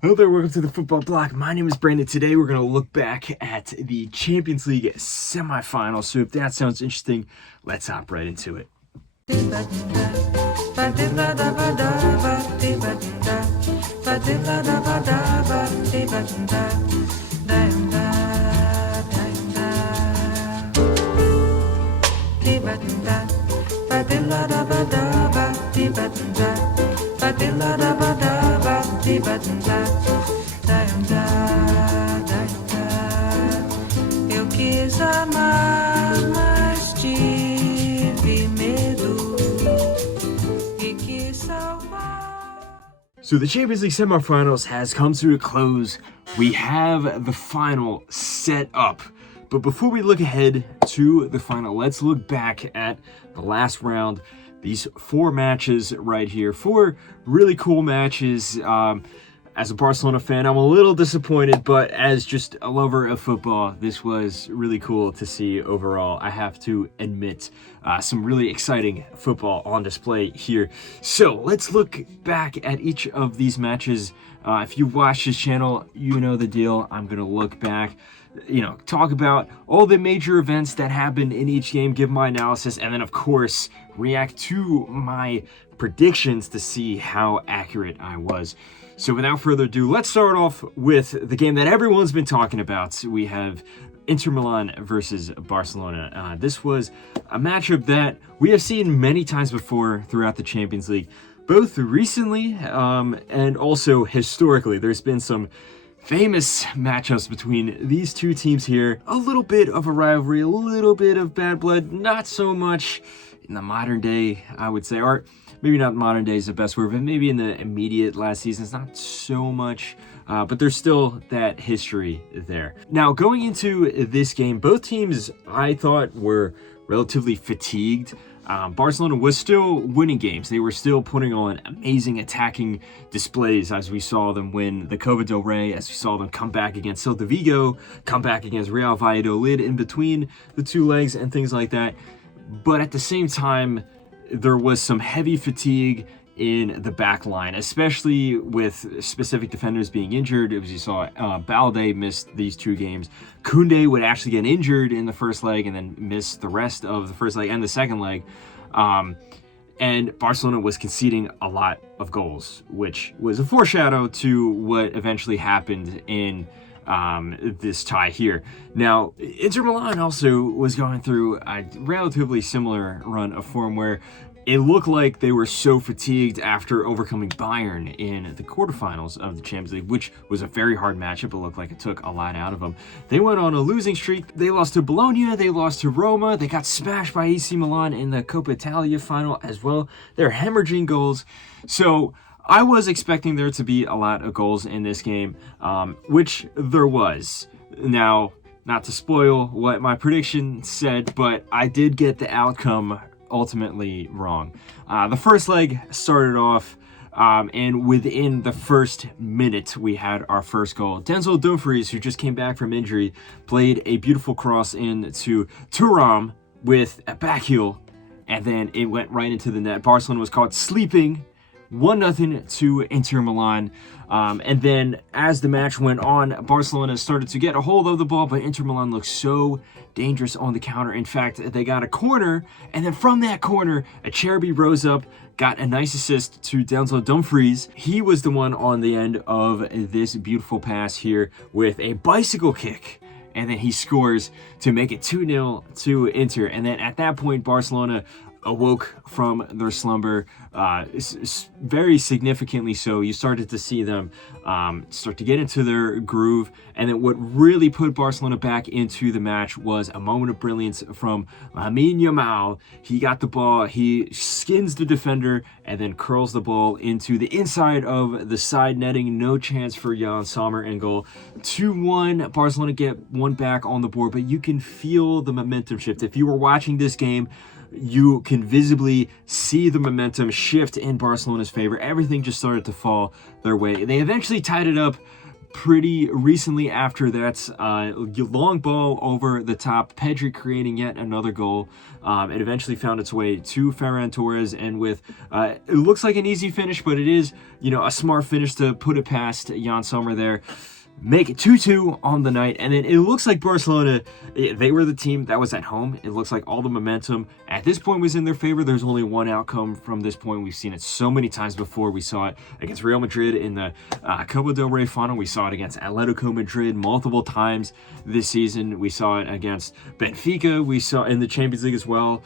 Hello there, welcome to the Football Bloc. My name is Brandon. Today we're going to look back at the Champions League Semifinals. So if that sounds interesting, let's hop right into it. Eu quis amar, mas tive medo e quis salvar. So the Champions League Semifinals has come to a close. We have the final set up. But before we look ahead to the final, let's look back at the last round. These four matches right here, four really cool matches. As a Barcelona fan, I'm a little disappointed, but as just a lover of football, this was really cool to see overall. I have to admit, some really exciting football on display here. So let's look back at each of these matches. If you've watched this channel, you know the deal. I'm going to look back, talk about all the major events that happened in each game, give my analysis, and then, of course, react to my predictions to see how accurate I was. So without further ado, let's start off with the game that everyone's been talking about. We have Inter Milan versus Barcelona. This was a matchup that we have seen many times before throughout the Champions League, both recently and also historically. There's been some famous matchups between these two teams here. A little bit of a rivalry, a little bit of bad blood, not so much in the modern day, I would say, or maybe not modern day is the best word, but maybe in the immediate last season, it's not so much, but there's still that history there. Now, going into this game, both teams, I thought, were relatively fatigued. Barcelona was still winning games. They were still putting on amazing attacking displays as we saw them win the Copa del Rey, as we saw them come back against Celta Vigo, come back against Real Valladolid in between the two legs and things like that. But at the same time, there was some heavy fatigue in the back line, especially with specific defenders being injured. As you saw, Balde missed these two games. Koundé would actually get injured in the first leg and then miss the rest of the first leg and the second leg. And Barcelona was conceding a lot of goals, which was a foreshadow to what eventually happened in this tie here. Now, Inter Milan also was going through a relatively similar run of form where it looked like they were so fatigued after overcoming Bayern in the quarterfinals of the Champions League, which was a very hard matchup. It looked like it took a lot out of them. They went on a losing streak. They lost to Bologna. They lost to Roma. They got smashed by AC Milan in the Coppa Italia final as well. They're hemorrhaging goals. So I was expecting there to be a lot of goals in this game, which there was. Now, not to spoil what my prediction said, but I did get the outcome ultimately wrong. The first leg started off, and within the first minute, we had our first goal. Denzel Dumfries, who just came back from injury, played a beautiful cross into Thuram with a back heel, and then it went right into the net. Barcelona was caught sleeping. 1-0 to Inter Milan. And then as the match went on, Barcelona started to get a hold of the ball, but Inter Milan looked so dangerous on the counter. In fact, they got a corner, and then from that corner, Acerbi rose up, got a nice assist to Denzel Dumfries. He was the one on the end of this beautiful pass here with a bicycle kick. And then he scores to make it 2-0 to Inter. And then at that point, Barcelona awoke from their slumber, very significantly so. You started to see them start to get into their groove, and then what really put Barcelona back into the match was a moment of brilliance from Lamine Yamal. He got the ball, he skins the defender, and then curls the ball into the inside of the side netting. No chance for Jan Sommer in goal. 2-1, Barcelona get one back on the board, but you can feel the momentum shift. If you were watching this game, you can visibly see the momentum shift in Barcelona's favor. Everything just started to fall their way. They eventually tied it up, pretty recently after that long ball over the top, Pedri creating yet another goal. It eventually found its way to Ferran Torres, and with it looks like an easy finish, but it is, a smart finish to put it past Jan Sommer there. Make it 2-2 on the night, and then it looks like Barcelona, they were the team that was at home. It looks like all the momentum at this point was in their favor. There's only one outcome from this point. We've seen it so many times before. We saw it against Real Madrid in the Copa del Rey final. We saw it against Atletico Madrid multiple times this season. We saw it against Benfica. We saw it in the Champions League as well.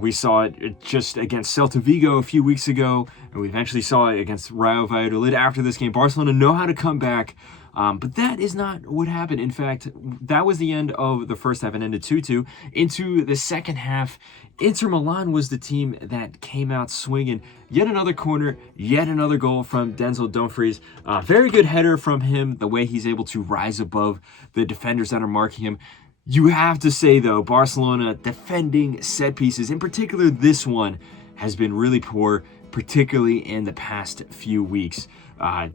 We saw it just against Celta Vigo a few weeks ago, and we eventually saw it against Rayo Valladolid after this game. Barcelona know how to come back. But that is not what happened. In fact, that was the end of the first half and ended 2-2. Into the second half, Inter Milan was the team that came out swinging. Yet another corner, yet another goal from Denzel Dumfries. Very good header from him, the way he's able to rise above the defenders that are marking him. You have to say, though, Barcelona defending set pieces, in particular this one, has been really poor, particularly in the past few weeks.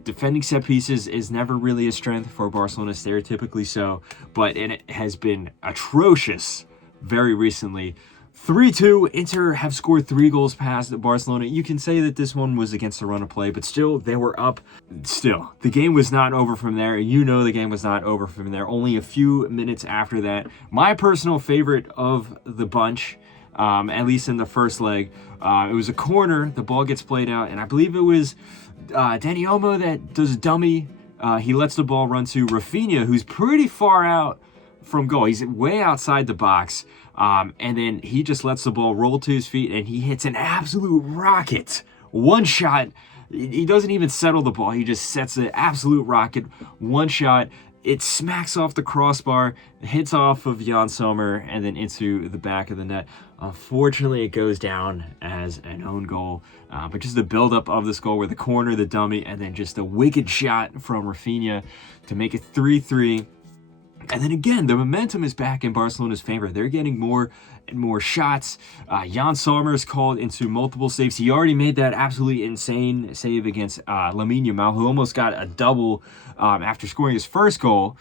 Defending set pieces is never really a strength for Barcelona, stereotypically so, but it has been atrocious very recently. 3-2, Inter have scored 3 goals past Barcelona. You can say that this one was against the run of play, but still, they were up. Still, the game was not over from there. The game was not over from there. Only a few minutes after that, my personal favorite of the bunch, at least in the first leg, it was a corner. The ball gets played out, and I believe it was Dani Olmo that does a dummy. He lets the ball run to Rafinha, who's pretty far out from goal. He's way outside the box. And then he just lets the ball roll to his feet, and he hits an absolute rocket. One shot. He doesn't even settle the ball. He just sets an absolute rocket. One shot. It smacks off the crossbar, hits off of Jan Sommer, and then into the back of the net. Unfortunately, it goes down as an own goal. But just the buildup of this goal, where the corner, the dummy, and then just a wicked shot from Rafinha to make it 3-3. And then again, the momentum is back in Barcelona's favor. They're getting more and more shots. Jan Sommer is called into multiple saves. He already made that absolutely insane save against Lamine Yamal, who almost got a double after scoring his first goal.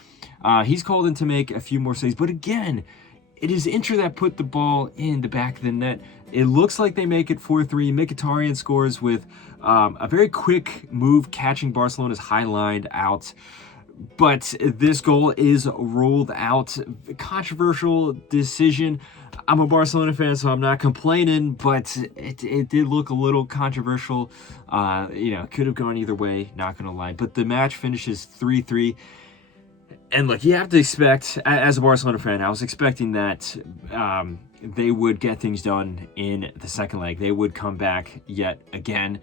He's called in to make a few more saves. But again, it is Inter that put the ball in the back of the net. It looks like they make it 4-3. Mkhitaryan scores with a very quick move, catching Barcelona's high line out. But this goal is ruled out. Controversial decision. I'm a Barcelona fan, so I'm not complaining, but it did look a little controversial. Could have gone either way, not going to lie. But the match finishes 3-3. And look, you have to expect, as a Barcelona fan, I was expecting that they would get things done in the second leg. They would come back yet again.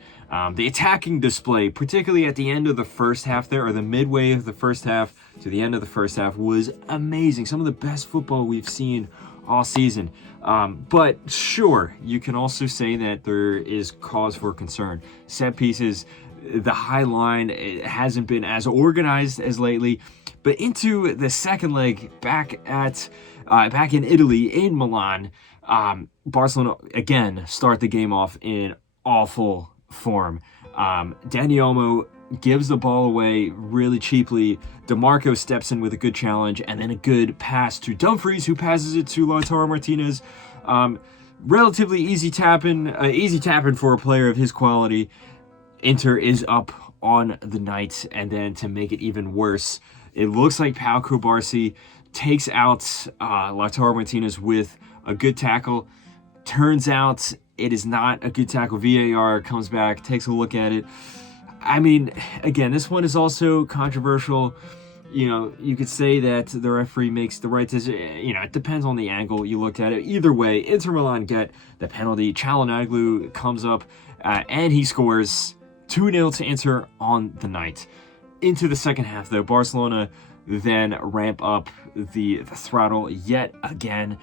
The attacking display, particularly at the end of the first half there, or the midway of the first half to the end of the first half, was amazing. Some of the best football we've seen all season. But sure, you can also say that there is cause for concern. Set pieces, the high line, it hasn't been as organized as lately. But into the second leg, back in Italy, in Milan, Barcelona again start the game off in awful form. Dani Olmo gives the ball away really cheaply. DeMarco steps in with a good challenge, and then a good pass to Dumfries, who passes it to Lautaro Martinez. Relatively easy tap-in for a player of his quality. Inter is up on the night, and then to make it even worse, it looks like Pau Cubarsí takes out Lautaro Martinez with a good tackle. Turns out it is not a good tackle. VAR comes back, takes a look at it. I mean, again, this one is also controversial. You could say that the referee makes the right decision. It depends on the angle you look at it. Either way, Inter Milan get the penalty. Çalhanoğlu comes up and he scores 2-0 to Inter on the night. Into the second half, though, Barcelona then ramp up the throttle yet again.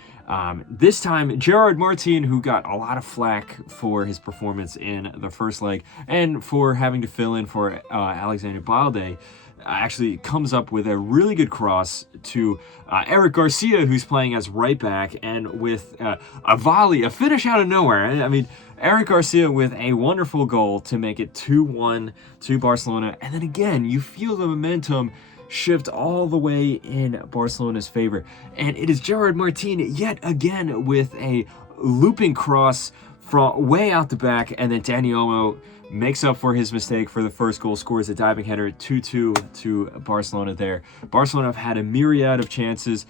This time, Gerard Martin, who got a lot of flack for his performance in the first leg and for having to fill in for Alexander Balde, actually comes up with a really good cross to Eric Garcia, who's playing as right back, and with a volley, a finish out of nowhere. I mean, Eric Garcia with a wonderful goal to make it 2-1 to Barcelona. And then again, you feel the momentum shift all the way in Barcelona's favor. And it is Gerard Martin yet again with a looping cross from way out the back, and then Dani Olmo makes up for his mistake for the first goal, scores a diving header, 2-2 to Barcelona there. Barcelona have had a myriad of chances.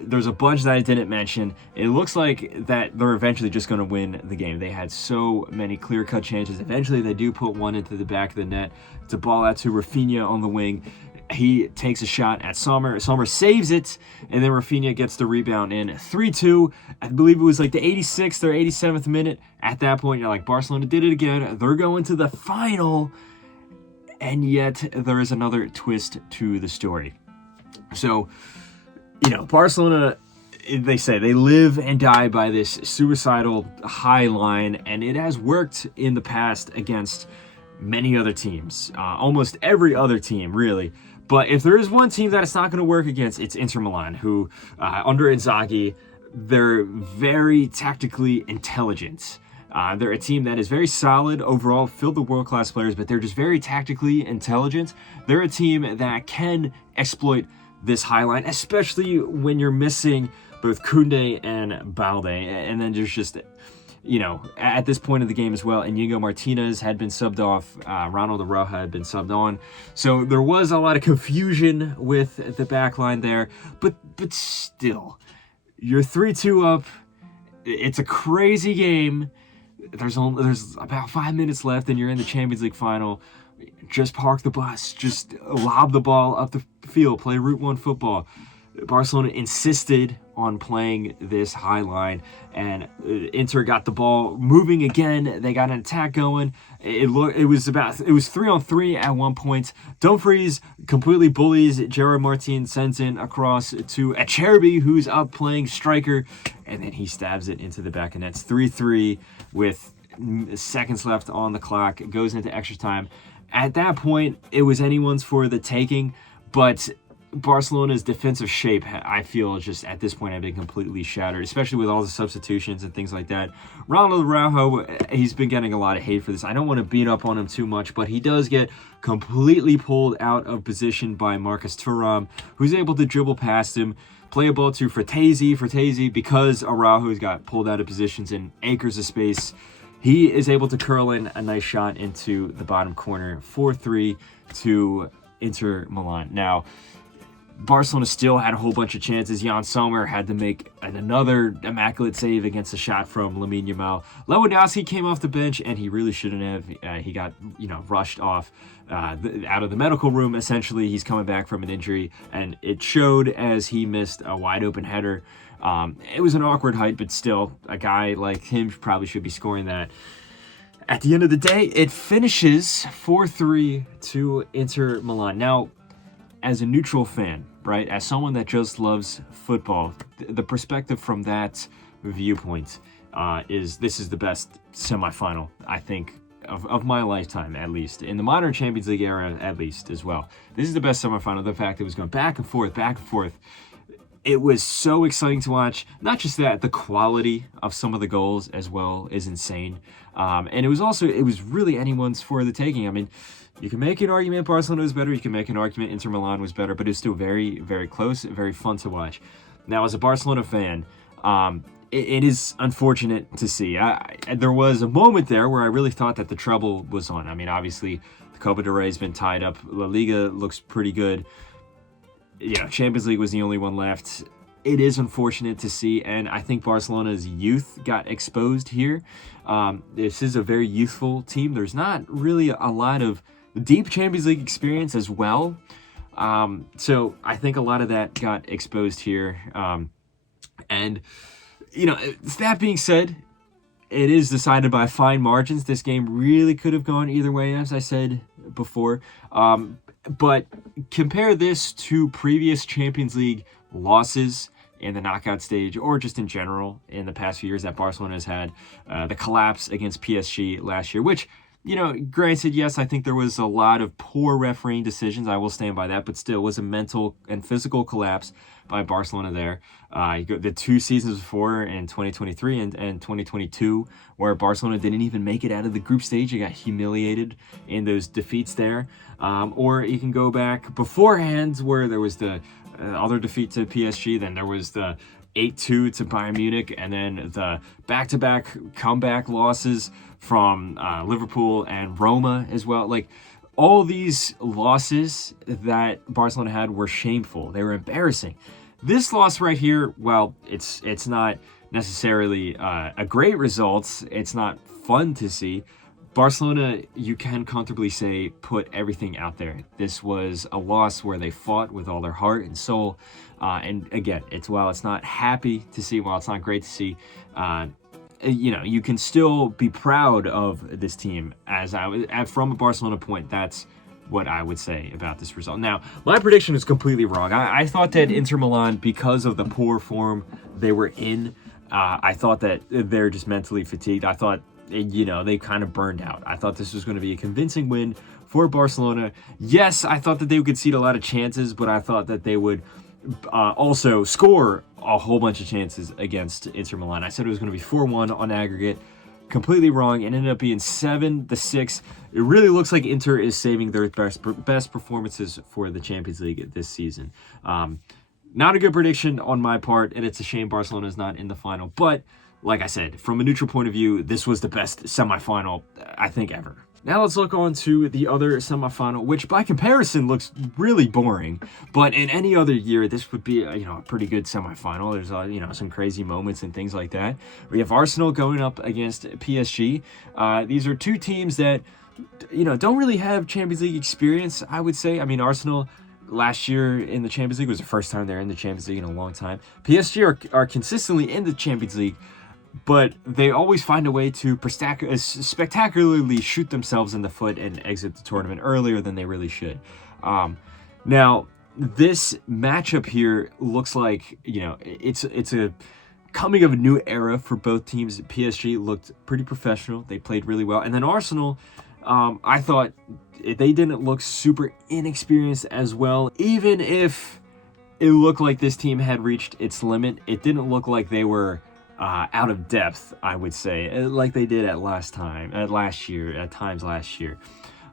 There's a bunch that I didn't mention. It looks like that they're eventually just going to win the game. They had so many clear-cut chances. Eventually, they do put one into the back of the net. It's a ball out to Rafinha on the wing. He takes a shot at Sommer. Sommer saves it, and then Rafinha gets the rebound in. 3-2. I believe it was like the 86th or 87th minute. At that point, you're like, Barcelona did it again. They're going to the final. And yet, there is another twist to the story. So, Barcelona, they say they live and die by this suicidal high line, and it has worked in the past against many other teams. Almost every other team, really. But if there is one team that it's not going to work against, it's Inter Milan, who, under Inzaghi, they're very tactically intelligent. They're a team that is very solid overall, filled with world-class players, but they're just very tactically intelligent. They're a team that can exploit this high line, especially when you're missing both Koundé and Balde. And then there's just, at this point of the game as well, Inigo Martinez had been subbed off, Ronald Araujo had been subbed on. So there was a lot of confusion with the back line there, but still, you're 3-2 up. It's a crazy game. There's about 5 minutes left, and you're in the Champions League final. Just park the bus. Just lob the ball up the field. Play Route 1 football. Barcelona insisted on playing this high line, and Inter got the ball moving again. They got an attack going. It was 3-on-3 at one point. Dumfries completely bullies Gerard Martin, sends in across to Acerbi, who's up playing striker, and then he stabs it into the back of net. It's 3-3 with seconds left on the clock. It goes into extra time. At that point, it was anyone's for the taking, but Barcelona's defensive shape, I feel, just at this point have been completely shattered, especially with all the substitutions and things like that. Ronald Araujo, he's been getting a lot of hate for this. I don't want to beat up on him too much, but he does get completely pulled out of position by Marcus Thuram, who's able to dribble past him, play a ball to Fratesi, because Araujo's got pulled out of positions in acres of space. He is able to curl in a nice shot into the bottom corner, 4-3 to Inter Milan. Now, Barcelona still had a whole bunch of chances. Jan Sommer had to make another immaculate save against a shot from Lamine Yamal. Lewandowski came off the bench, and he really shouldn't have. He got rushed off out of the medical room. Essentially, he's coming back from an injury, and it showed as he missed a wide open header. It was an awkward height, but still, a guy like him probably should be scoring that. At the end of the day, it finishes 4-3 to Inter Milan. Now, as a neutral fan, right, as someone that just loves football, the perspective from that viewpoint is this is the best semifinal, I think, of my lifetime, at least. In the modern Champions League era, at least, as well. This is the best semifinal. The fact it was going back and forth. It was so exciting to watch. Not just that, the quality of some of the goals as well is insane. And it was really anyone's for the taking. I mean, you can make an argument Barcelona was better. You can make an argument Inter Milan was better, but it's still very, very close, very fun to watch. Now, as a Barcelona fan, it is unfortunate to see. There was a moment there where I really thought that the treble was on. I mean, obviously, the Copa del Rey has been tied up. La Liga looks pretty good. Champions League was the only one left. It is unfortunate to see, and I think Barcelona's youth got exposed here. This is a very youthful team. There's not really a lot of deep Champions League experience as well. So I think a lot of that got exposed here. And that being said, it is decided by fine margins. This game really could have gone either way, as I said before. But compare this to previous Champions League losses in the knockout stage, or just in general in the past few years that Barcelona has had. The collapse against PSG last year, which, granted, yes, I think there was a lot of poor refereeing decisions. I will stand by that, but still was a mental and physical collapse by Barcelona there. You go the 2 seasons before in 2023 and 2022, where Barcelona didn't even make it out of the group stage. They got humiliated in those defeats there. Or you can go back beforehand, where there was the other defeat to PSG, then there was the 8-2 to Bayern Munich, and then the back-to-back comeback losses from Liverpool and Roma as well. Like, all these losses that Barcelona had were shameful. They were embarrassing. This loss right here, well, it's not necessarily a great result. It's not fun to see. Barcelona, you can comfortably say, put everything out there. This was a loss where they fought with all their heart and soul. And again, while it's not happy to see, while it's not great to see, you can still be proud of this team. From a Barcelona point, that's what I would say about this result. Now, my prediction is completely wrong. I thought that Inter Milan, because of the poor form they were in, I thought that they're just mentally fatigued. I thought, they kind of burned out. I thought this was going to be a convincing win for Barcelona. Yes, I thought that they would concede a lot of chances, but I thought that they would also score a whole bunch of chances against Inter Milan. I said it was going to be 4-1 on aggregate. Completely wrong. It ended up being 7-6. It really looks like Inter is saving their best performances for the Champions League this season. Not a good prediction on my part, and it's a shame Barcelona is not in the final. But like I said, from a neutral point of view, this was the best semifinal, I think, ever. Now let's look on to the other semifinal, which by comparison looks really boring. But in any other year, this would be a pretty good semifinal. There's some crazy moments and things like that. We have Arsenal going up against PSG. These are two teams that don't really have Champions League experience, I would say. I mean, Arsenal last year in the Champions League was the first time they're in the Champions League in a long time. PSG are consistently in the Champions League, but they always find a way to spectacularly shoot themselves in the foot and exit the tournament earlier than they really should. Now, this matchup here looks like, it's a coming of a new era for both teams. PSG looked pretty professional. They played really well. And then Arsenal, I thought they didn't look super inexperienced as well. Even if it looked like this team had reached its limit, it didn't look like they were out of depth, I would say, like they did at times last year.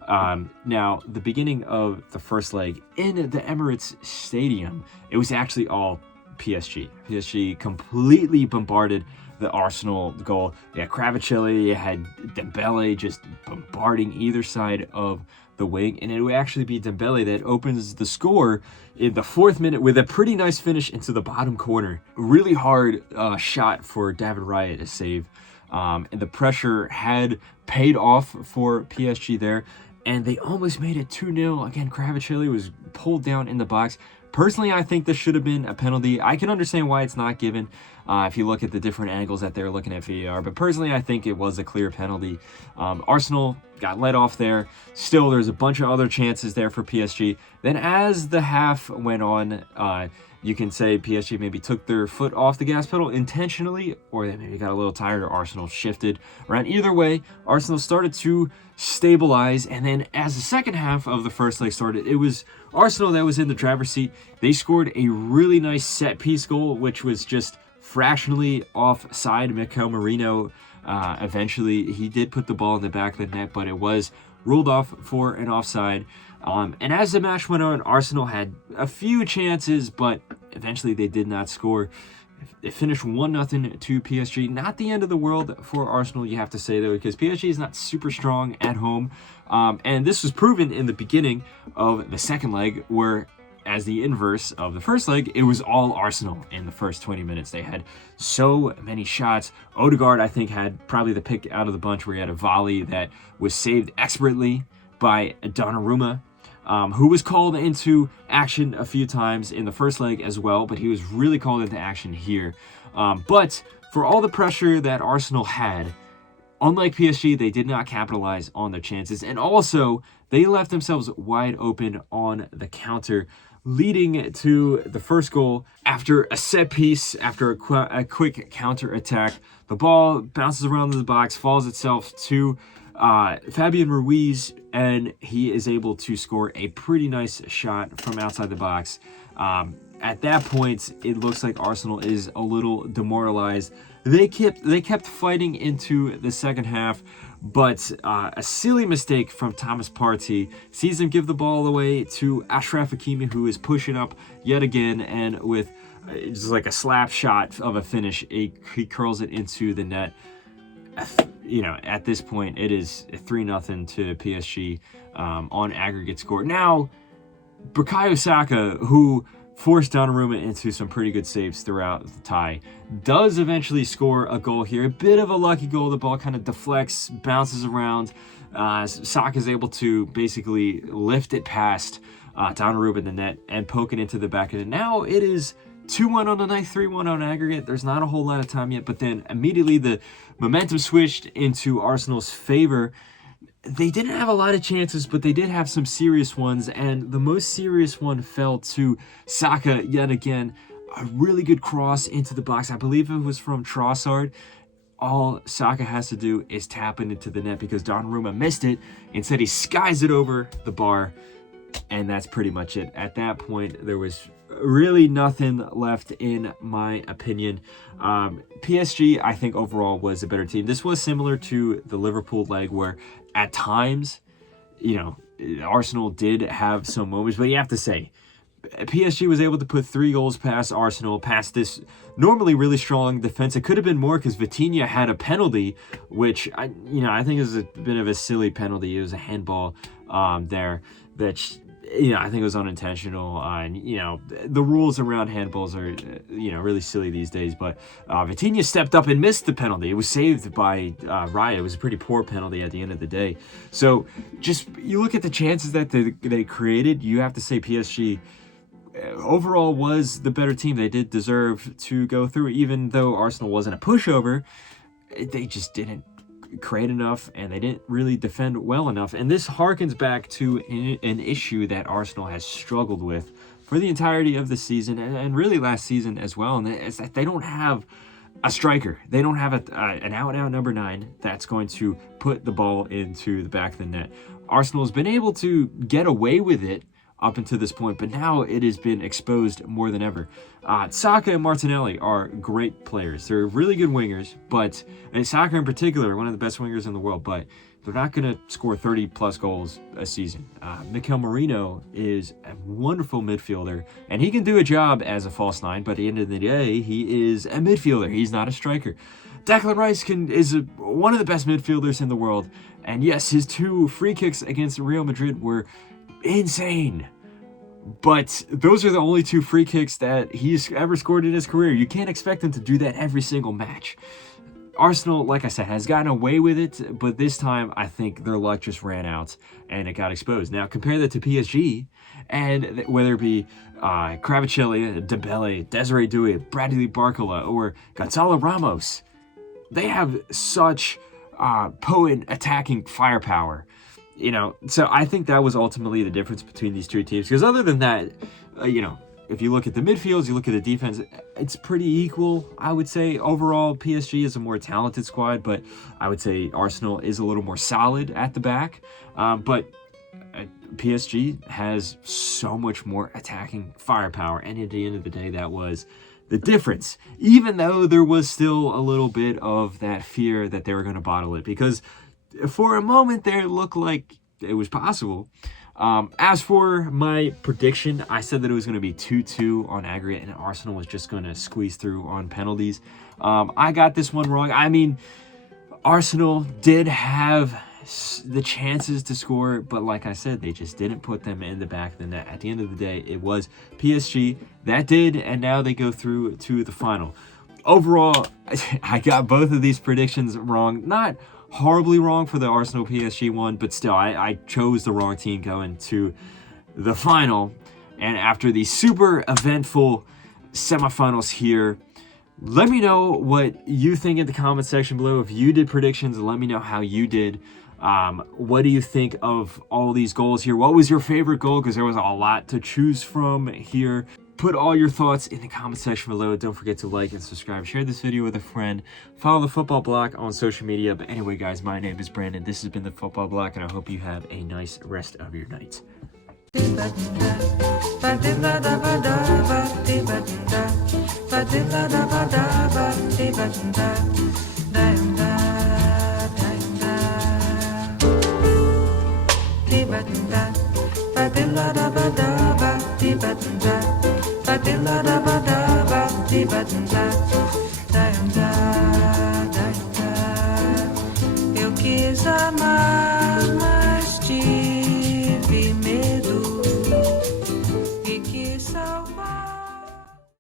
Now, the beginning of the first leg in the Emirates Stadium, it was actually all PSG. PSG completely bombarded the Arsenal goal. They had Kvaratskhelia, had Dembele just bombarding either side of the wing, and it would actually be Dembele that opens the score in the 4th minute with a pretty nice finish into the bottom corner. Really hard shot for David Raya to save, and the pressure had paid off for PSG there, and they almost made it 2-0. Again, Kvaratskhelia was pulled down in the box. Personally, I think this should have been a penalty. I can understand why it's not given if you look at the different angles that they're looking at VAR, but personally, I think it was a clear penalty. Arsenal got let off there. Still, there's a bunch of other chances there for PSG. Then as the half went on, you can say PSG maybe took their foot off the gas pedal intentionally, or they maybe got a little tired, or Arsenal shifted around. Either way, Arsenal started to stabilize, and then as the second half of the first leg started, it was Arsenal that was in the driver's seat. They scored a really nice set-piece goal, which was just fractionally offside. Mikel Merino, eventually, he did put the ball in the back of the net, but it was ruled off for an offside. And as the match went on, Arsenal had a few chances, but eventually they did not score. It finished 1-0 to PSG. Not the end of the world for Arsenal, you have to say, though, because PSG is not super strong at home. And this was proven in the beginning of the second leg, where, as the inverse of the first leg, it was all Arsenal in the first 20 minutes. They had so many shots. Odegaard, I think, had probably the pick out of the bunch, where he had a volley that was saved expertly by Donnarumma, who was called into action a few times in the first leg as well, but he was really called into action here. But for all the pressure that Arsenal had, Unlike PSG, they did not capitalize on their chances. And also, they left themselves wide open on the counter, leading to the first goal after a set piece, after a quick counter attack. The ball bounces around in the box, falls itself to Fabian Ruiz, and he is able to score a pretty nice shot from outside the box. At that point, it looks like Arsenal is a little demoralized. They kept fighting into the second half, but a silly mistake from Thomas Partey sees him give the ball away to Achraf Hakimi, who is pushing up yet again, and with just like a slap shot of a finish, he curls it into the net. At this point, it is 3-0 to PSG on aggregate score. Now, Bukayo Saka, who forced Donnarumma into some pretty good saves throughout the tie, does eventually score a goal here. A bit of a lucky goal. The ball kind of deflects, bounces around. Saka is able to basically lift it past Donnarumma in the net and poke it into the back of it. Now it is 2-1 on the night, 3-1 on aggregate. There's not a whole lot of time yet, but then immediately the momentum switched into Arsenal's favor. They didn't have a lot of chances, but they did have some serious ones, and the most serious one fell to Saka yet again. A really good cross into the box. I believe it was from Trossard. All Saka has to do is tap it into the net because Donnarumma missed it. Instead, he skies it over the bar, and that's pretty much it. At that point, there was really nothing left, in my opinion. PSG, I think, overall was a better team. This was similar to the Liverpool leg where at times, Arsenal did have some moments, but you have to say, PSG was able to put 3 goals past Arsenal, past this normally really strong defense. It could have been more because Vitinha had a penalty, which I think is a bit of a silly penalty. It was a handball there that I think it was unintentional. The rules around handballs are really silly these days. But Vitinha stepped up and missed the penalty. It was saved by Raya. It was a pretty poor penalty at the end of the day. So just you look at the chances that they created. You have to say PSG overall was the better team. They did deserve to go through, even though Arsenal wasn't a pushover. They just didn't create enough, and they didn't really defend well enough. And this harkens back to an issue that Arsenal has struggled with for the entirety of the season, and really last season as well, and it's that they don't have a striker. They don't have an out-and-out number 9 that's going to put the ball into the back of the net. Arsenal has been able to get away with it up until this point, but now it has been exposed more than ever. Saka and Martinelli are great players. They're really good wingers, and Saka in particular, one of the best wingers in the world, but they're not going to score 30-plus goals a season. Mikel Merino is a wonderful midfielder, and he can do a job as a false 9, but at the end of the day, he is a midfielder. He's not a striker. Declan Rice is one of the best midfielders in the world, and yes, his 2 free kicks against Real Madrid were insane, but those are the only 2 free kicks that he's ever scored in his career. You can't expect him to do that every single match. Arsenal, like I said, has gotten away with it, but this time I think their luck just ran out and it got exposed. Now compare that to PSG, and whether it be Kvaratskhelia, Dembele, Desiree Doué, Bradley Barcola, or Gonzalo Ramos, they have such potent attacking firepower. So I think that was ultimately the difference between these 2 teams. Because other than that, if you look at the midfields, you look at the defense, it's pretty equal, I would say. Overall, PSG is a more talented squad, but I would say Arsenal is a little more solid at the back. But PSG has so much more attacking firepower, and at the end of the day, that was the difference. Even though there was still a little bit of that fear that they were going to bottle it, because for a moment there, it looked like it was possible. As for my prediction, I said that it was going to be 2-2 on aggregate, and Arsenal was just going to squeeze through on penalties. I got this one wrong. I mean, Arsenal did have the chances to score, but like I said, they just didn't put them in the back of the net. At the end of the day, it was PSG that did, and now they go through to the final. Overall, I got both of these predictions wrong. Not horribly wrong for the Arsenal PSG one, but still, I chose the wrong team going to the final. And after the super eventful semifinals here, Let me know what you think in the comment section below. If you did predictions, let me know how you did. What do you think of all these goals here? What was your favorite goal? Because there was a lot to choose from here. Put all your thoughts in the comment section below. Don't forget to like and subscribe. Share this video with a friend. Follow the Football Bloc on social media. But anyway, guys, my name is Brandon. This has been the Football Bloc, and I hope you have a nice rest of your night. Eu quis amar.